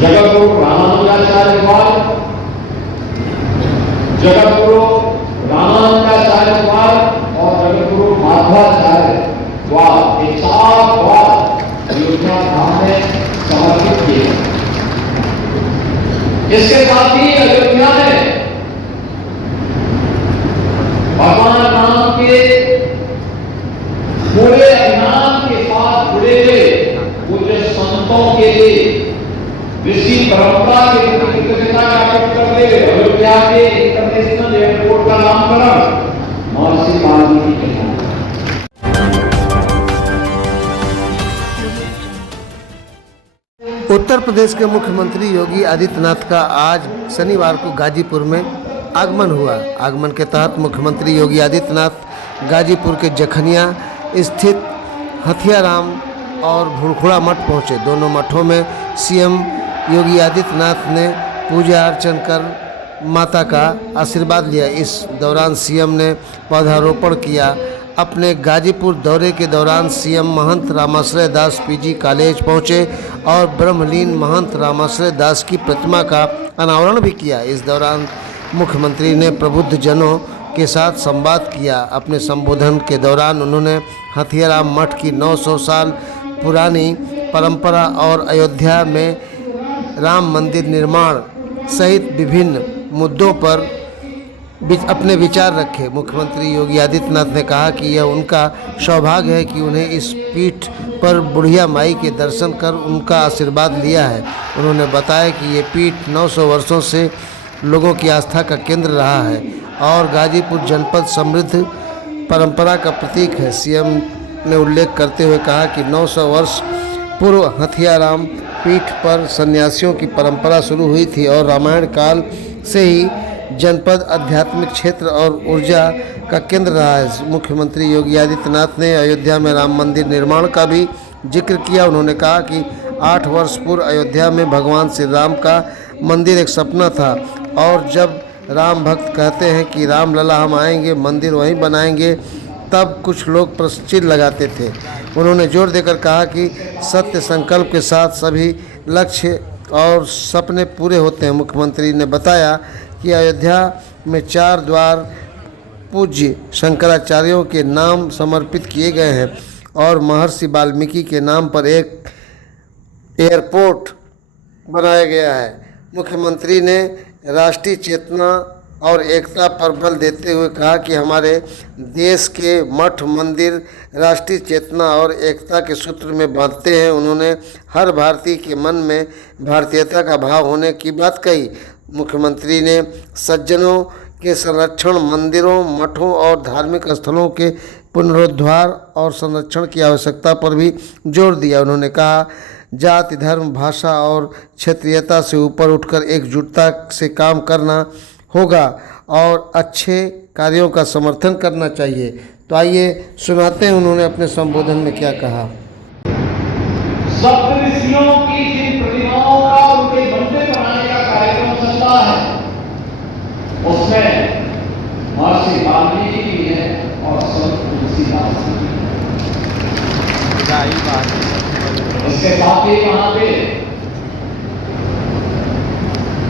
जगतगुरु रामानुजाचार्य द्वारा, जगतगुरु रामानुजाचार्य द्वारा और जगतगुरु माधवाचार्य द्वारा ये चार द्वार अयोध्या धाम में समर्पित किए। इसके साथ ही अयोध्या में भगवान राम के पूरे अभियान के साथ जुड़े हुए पूरे संतों के लिए ऋषि परंपरा के प्रति कृतज्ञता ज्ञापित करते हुए अयोध्या के इंटरनेशनल एयरपोर्ट का नामकरण महर्षि वाल्मीकि के नाम। उत्तर प्रदेश के मुख्यमंत्री योगी आदित्यनाथ का आज शनिवार को गाजीपुर में आगमन हुआ। आगमन के तहत मुख्यमंत्री योगी आदित्यनाथ गाजीपुर के जखनिया स्थित हथियाराम और भुड़खुड़ा मठ पहुंचे। दोनों मठों में सीएम योगी आदित्यनाथ ने पूजा अर्चन कर माता का आशीर्वाद लिया। इस दौरान सीएम ने पौधारोपण किया। अपने गाजीपुर दौरे के दौरान सीएम महंत रामाश्रय दास पीजी कॉलेज पहुंचे और ब्रह्मलीन महंत रामाश्रय दास की प्रतिमा का अनावरण भी किया। इस दौरान मुख्यमंत्री ने प्रबुद्ध जनों के साथ संवाद किया। अपने संबोधन के दौरान उन्होंने हथियाराम मठ की 900 साल पुरानी परंपरा और अयोध्या में राम मंदिर निर्माण सहित विभिन्न मुद्दों पर अपने विचार रखे। मुख्यमंत्री योगी आदित्यनाथ ने कहा कि यह उनका सौभाग्य है कि उन्हें इस पीठ पर बुढ़िया माई के दर्शन कर उनका आशीर्वाद लिया है। उन्होंने बताया कि ये पीठ 900 वर्षों से लोगों की आस्था का केंद्र रहा है और गाजीपुर जनपद समृद्ध परंपरा का प्रतीक है। सीएम ने उल्लेख करते हुए कहा कि 900 वर्ष पूर्व हथियाराम पीठ पर सन्यासियों की परंपरा शुरू हुई थी और रामायण काल से ही जनपद आध्यात्मिक क्षेत्र और ऊर्जा का केंद्र रहा है। मुख्यमंत्री योगी आदित्यनाथ ने अयोध्या में राम मंदिर निर्माण का भी जिक्र किया। उन्होंने कहा कि 8 वर्ष पूर्व अयोध्या में भगवान श्री राम का मंदिर एक सपना था और जब राम भक्त कहते हैं कि राम लला हम आएंगे, मंदिर वहीं बनाएंगे, तब कुछ लोग प्रश्चित लगाते थे। उन्होंने जोर देकर कहा कि सत्य संकल्प के साथ सभी लक्ष्य और सपने पूरे होते हैं। मुख्यमंत्री ने बताया कि अयोध्या में 4 द्वार पूज्य शंकराचार्यों के नाम समर्पित किए गए हैं और महर्षि वाल्मीकि के नाम पर एक एयरपोर्ट बनाया गया है। मुख्यमंत्री ने राष्ट्रीय चेतना और एकता पर बल देते हुए कहा कि हमारे देश के मठ मंदिर राष्ट्रीय चेतना और एकता के सूत्र में बांधते हैं। उन्होंने हर भारतीय के मन में भारतीयता का भाव होने की बात कही। मुख्यमंत्री ने सज्जनों के संरक्षण, मंदिरों, मठों और धार्मिक स्थलों के पुनरुद्धार और संरक्षण की आवश्यकता पर भी जोर दिया। उन्होंने कहा जाति, धर्म, भाषा और क्षेत्रीयता से ऊपर उठकर एकजुटता से काम करना होगा और अच्छे कार्यों का समर्थन करना चाहिए। तो आइए सुनाते हैं उन्होंने अपने संबोधन में क्या कहा। सप्तऋषियों की जिन प्रतिमाओं का उनके मंदिर बनाने का कार्यक्रम चल रहा है उसमें महर्षि वाल्मीकि भी है और संत तुलसीदास भी है। इसके साथ ही वहां पे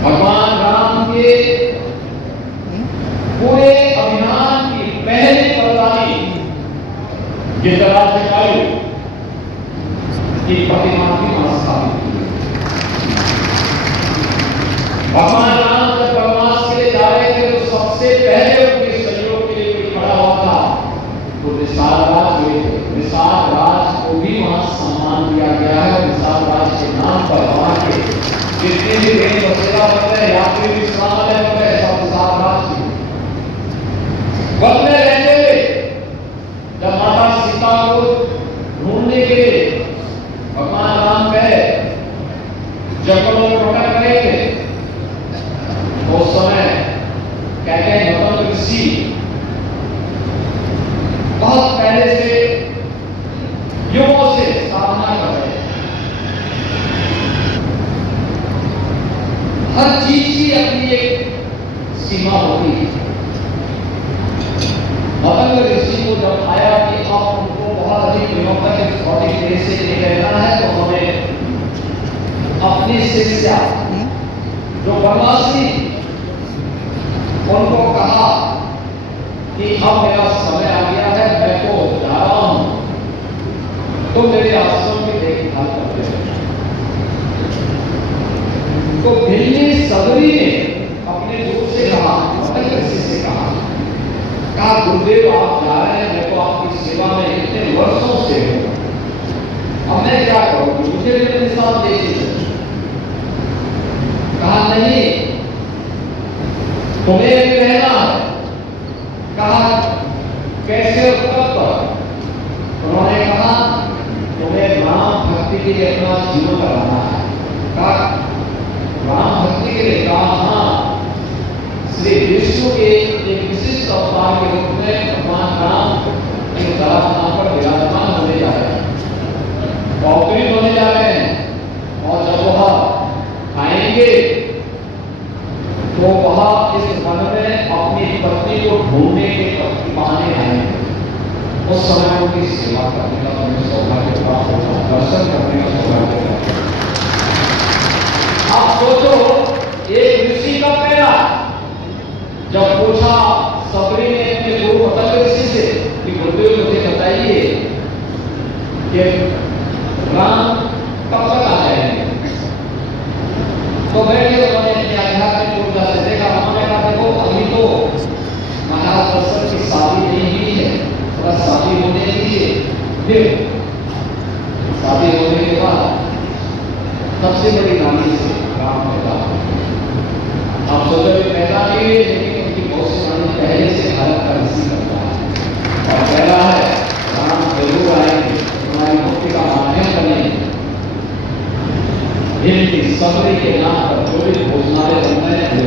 भगवान राम के पूरे अभियान की पहली प्रधानी गिरिराज की प्रतिमा की स्थापित की। भगवान राम जब वनवास के लिए जा रहे थे तो सबसे पहले उनके सहयोग के लिए कोई खड़ा हुआ था तो निषाद राज हुए थे। निषाद राज को भी वहां सम्मान दिया गया है। निषाद राज के नाम पर वहां के जितने भी रेल बसेरा बन रहे, यात्री विश्रामालय बन रहे, सब निषाद राज की वन में रहते हुए जब माता सीता को ढूंढने के लिए भगवान राम गए, जंगलों में भटक रहे थे, तो उस समय कहते हैं गौतम ऋषि बहुत पहले से युगों से साधना कर रहे हैं। हर चीज की अपनी एक सीमा होती है। मतंग ऋषि को जब आया कि आप उनको बहुत अधिक दिनों तक इस भौतिक देह से नहीं रहना है तो हमें अपनी शिष्या जो वनवासी उनको कहा कि अब मेरा समय आ गया है, मैं तो जा रहा हूं, तो मेरे आश्रम की देखभाल करते हैं। तो बिल्ली सबरी ने अपने गुरु से कहा, ऋषि से कहा गुरुदेव आप जा रहे हैं, मैं तो आपकी सेवा में इतने वर्षों से हूं, अब मैं क्या करूं, मुझे भी अपने साथ ले लीजिए। कहा नहीं, तुम्हें भी रहना है। कहा कैसे और कब पर? उन्होंने कहा तुम्हें राम भक्ति के लिए अपना जीवन लगाना है। कहा राम भक्ति के लिए? कहा हाँ, श्री विष्णु के एक विशिष्ट अवतार के रूप में भगवान राम इन धराधाम पर विराजमान होने जा रहे हैं, अवतरित होने जा रहे हैं, और जब वह आएंगे तो वह इस वन में अपनी पत्नी को ढूंढने के बहाने आएंगे। उस समय उनकी सेवा करने का तुम्हें सौभाग्य प्राप्त होगा, दर्शन करने का सौभाग्य प्राप्त होगा। आप सोचो, एक ऋषि का प्यारा जब पूछा सबरी ने अपने गुरु ऋषि से कि गुरुदेव मुझे बताइए कि राम कब तक आ जाएंगे, तो बैठे उन्होंने अपनी आध्यात्मिक ऊर्जा से देखा। उन्होंने कहा देखो अभी तो महाराज दशरथ की शादी नहीं हुई है, थोड़ा शादी होने दीजिए, फिर शादी होने के बाद सबसे बड़ी रानी से राम पैदा। आप सोचो पैदा नहीं हुई, लेकिन उनकी बहुत सी रानी पहले से भारत का ऋषि करता है और कह रहा है राम जरूर आएंगे, तुम्हारी मुक्ति का माध्यम बनेंगे। इनकी सबरी के नाम पर जो भी भोजनालय बन रहे हैं,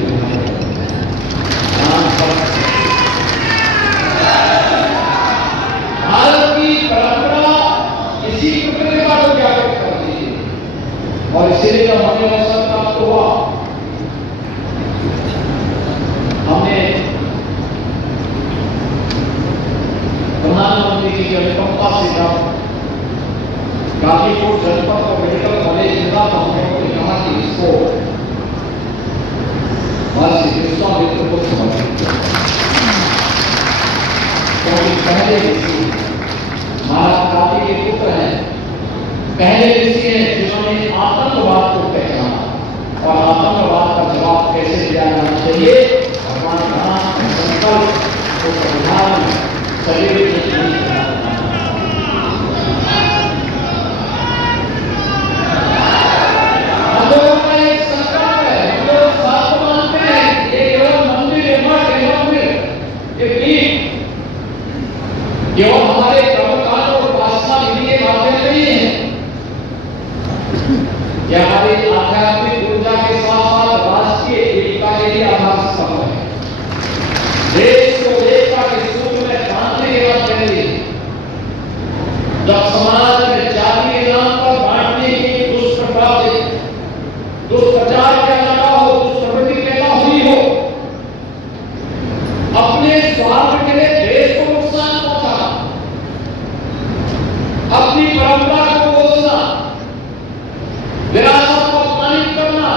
भारत की परंपरा इसी प्रतिभा को जागृत करती है और इसीलिए जब हमें अवसर प्राप्त हुआ, हमने प्रधानमंत्री जी की अनुकंपा से जब गाजीपुर जनपद को मेडिकल कॉलेज मिला तो हमने कहा कि इसको महर्षि विश्वामित्र को समर्पित किया, क्योंकि पहले ऋषि महाराज काली के पुत्र हैं, पहले ऋषि हैं जिन्होंने आतंकवाद को पहचाना और आतंकवाद का जवाब कैसे दिया जाना चाहिए, भगवान राम के संकल्प को संविधान शरीर में केवल हमारे कर्मकांड और उपासना विधि के माध्यम नहीं है, यह हमारी आध्यात्मिक ऊर्जा के साथ साथ राष्ट्रीय एकता के लिए आधार स्तंभ है। देश को एकता के सूत्र में बांधने के बाद पहले जब समाज में जाति के नाम पर बांटने की दुष्प्रचार किया जाता हो, दुष्प्रवृत्ति पैदा हुई हो, अपने स्वार्थ के लिए देश को नुकसान पहुंचा, अपनी परंपरा को कोसना, विरासत को अपमानित करना,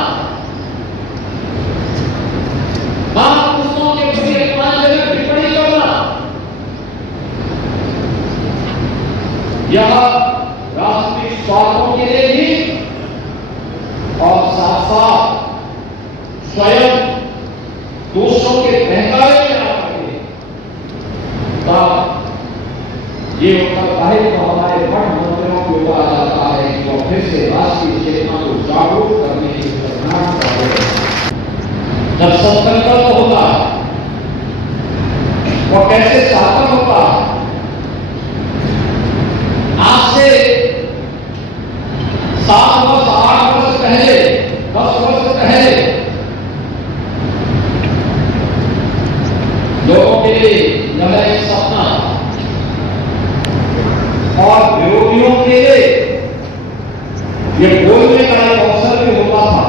महापुरुषों के प्रति अपमानजनक टिप्पणी करना, यह राष्ट्रीय स्वार्थों के लिए भी और साथ साथ स्वयं दूसरों के बहकावे में आकर ये उत्तरदायित्व हमारे मठ मंदिरों के ऊपर आ जाता है कि वो फिर से राष्ट्रीय चेतना को जागरूक करने की प्रयास कर रहे हैं। जब संकल्प होगा वो कैसे सार्थक होगा? आज से 7 वर्ष 8 वर्ष पहले, 10 वर्ष पहले लोगों के लिए यह एक सपना और विरोधियों के लिए ये बोलने का एक अवसर भी होता था।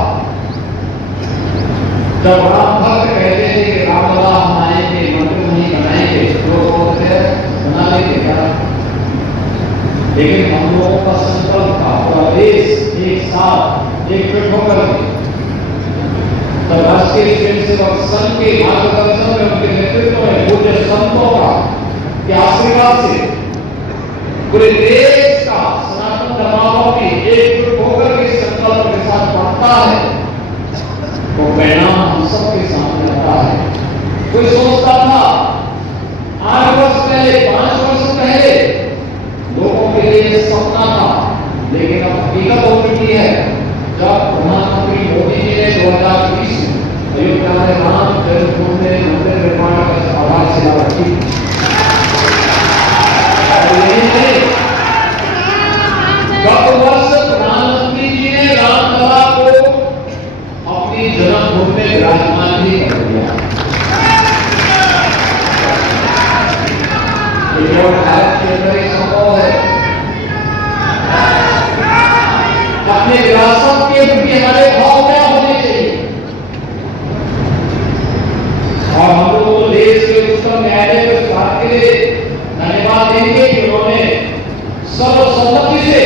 जब राम भक्त कहते थे कि रामलला हम आएंगे, मंदिर नहीं बनाएंगे, लोग बोलते बना लेंगे क्या? लेकिन हम लोगों का संकल्प था, पूरा देश एक साथ एक राष्ट्रीय स्वयंसेवक संघ के मार्गदर्शन में, उनके नेतृत्व में, पूज्य संतों का के आशीर्वाद से पूरे देश का सनातन धर्मावलंबी की एकजुट होकर के संकल्प के साथ बढ़ता है, तो परिणाम हम सबके सामने आता है। कोई सोचता था 8 वर्ष पहले, 5 वर्ष पहले लोगों के लिए सपना था, लेकिन अब हकीकत हो चुकी है। जब प्रधानमंत्री मोदी जी ने 2020 में अयोध्या में राम जन्मभूमि मंदिर निर्माण का आधारशिला रखी, गत वर्ष प्रधानमंत्री जी ने रामलला को अपनी जन्मभूमि में विराजमान भी कर दिया। केवल भारत के अंदर ही संभव है। अपने विरासत के प्रति हमारे भाव क्या होने चाहिए, और हम लोग देश के उच्चतम न्यायालय को इस बात के लिए धन्यवाद देंगे कि उन्होंने सर्वसम्मति से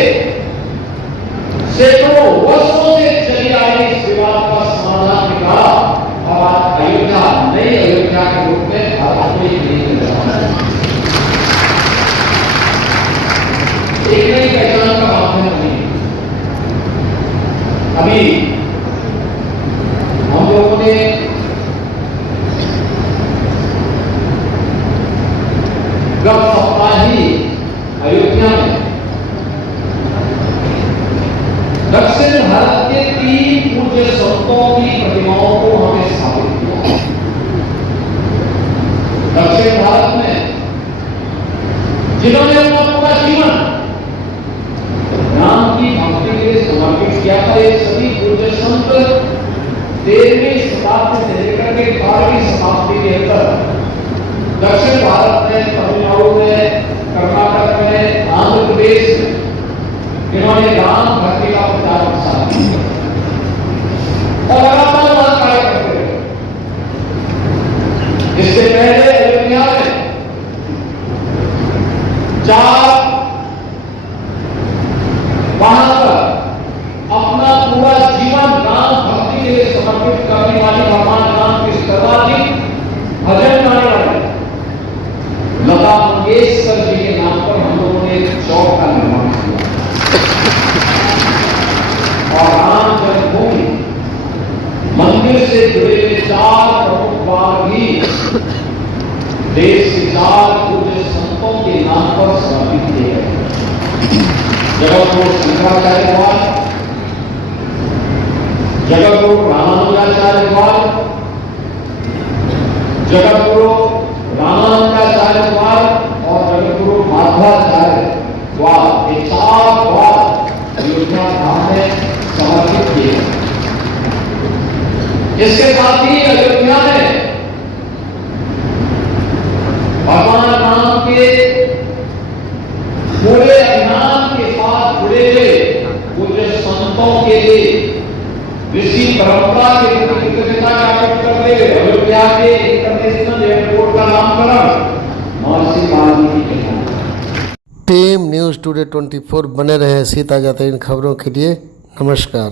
सैकड़ों वर्षों से चली आ रही इस विवाद का समाधान निकाला, और आज अयोध्या नई अयोध्या के रूप में भारत में एक नई पहचान का माध्यम नहीं। अभी हम लोगों ने गत सप्ताह ही अयोध्या में दक्षिण भारत के 3 पूज्य संतों की प्रतिमाओं को हमें स्थापित किया। दक्षिण भारत में जिन्होंने अपना पूरा जीवन राम की भक्ति के लिए समर्पित किया था, ये सभी पूज्य संत 13वीं शताब्दी से लेकर के 12वीं शताब्दी के अंदर दक्षिण भारत में, तमिलनाडु में, कर्नाटक में, आंध्र प्रदेश में इन्होंने राम भक्ति का प्रचार प्रसार किया और लगातार वहां कार्य करते रहे। इससे पहले अयोध्या में 4 वहां पर अपना पूरा जीवन राम भक्ति के लिए समर्पित करने वाली भगवान राम की सर्वाधिक भजन गाने वाले लता मंगेशकर जी के नाम पर हम लोगों ने एक चौक का निर्माण किया, और राम जन्मभूमि मंदिर से जुड़े हुए 4 प्रमुख द्वार भी देश के 4 पूज्य संतों के नाम पर समर्पित किए गए। जगतगुरु शंकराचार्य द्वार, जगतगुरु रामानुजाचार्य द्वार, जगतगुरु रामानुजाचार्य द्वार और जगतगुरु माधवाचार्य द्वार, ये 4 द्वार अयोध्या धाम में समर्पित किए। इसके साथ ही अयोध्या में भगवान राम के पूरे अभियान के साथ जुड़े हुए पूज्य संतों के लिए ऋषि परंपरा के प्रति कृतज्ञता ज्ञापित करते हुए अयोध्या के इंटरनेशनल एयरपोर्ट का नामकरण महर्षि वाल्मीकि के नाम। टीम न्यूज़ टुडे 24 बने रहे ऐसी ताजा तरीन खबरों के लिए। नमस्कार।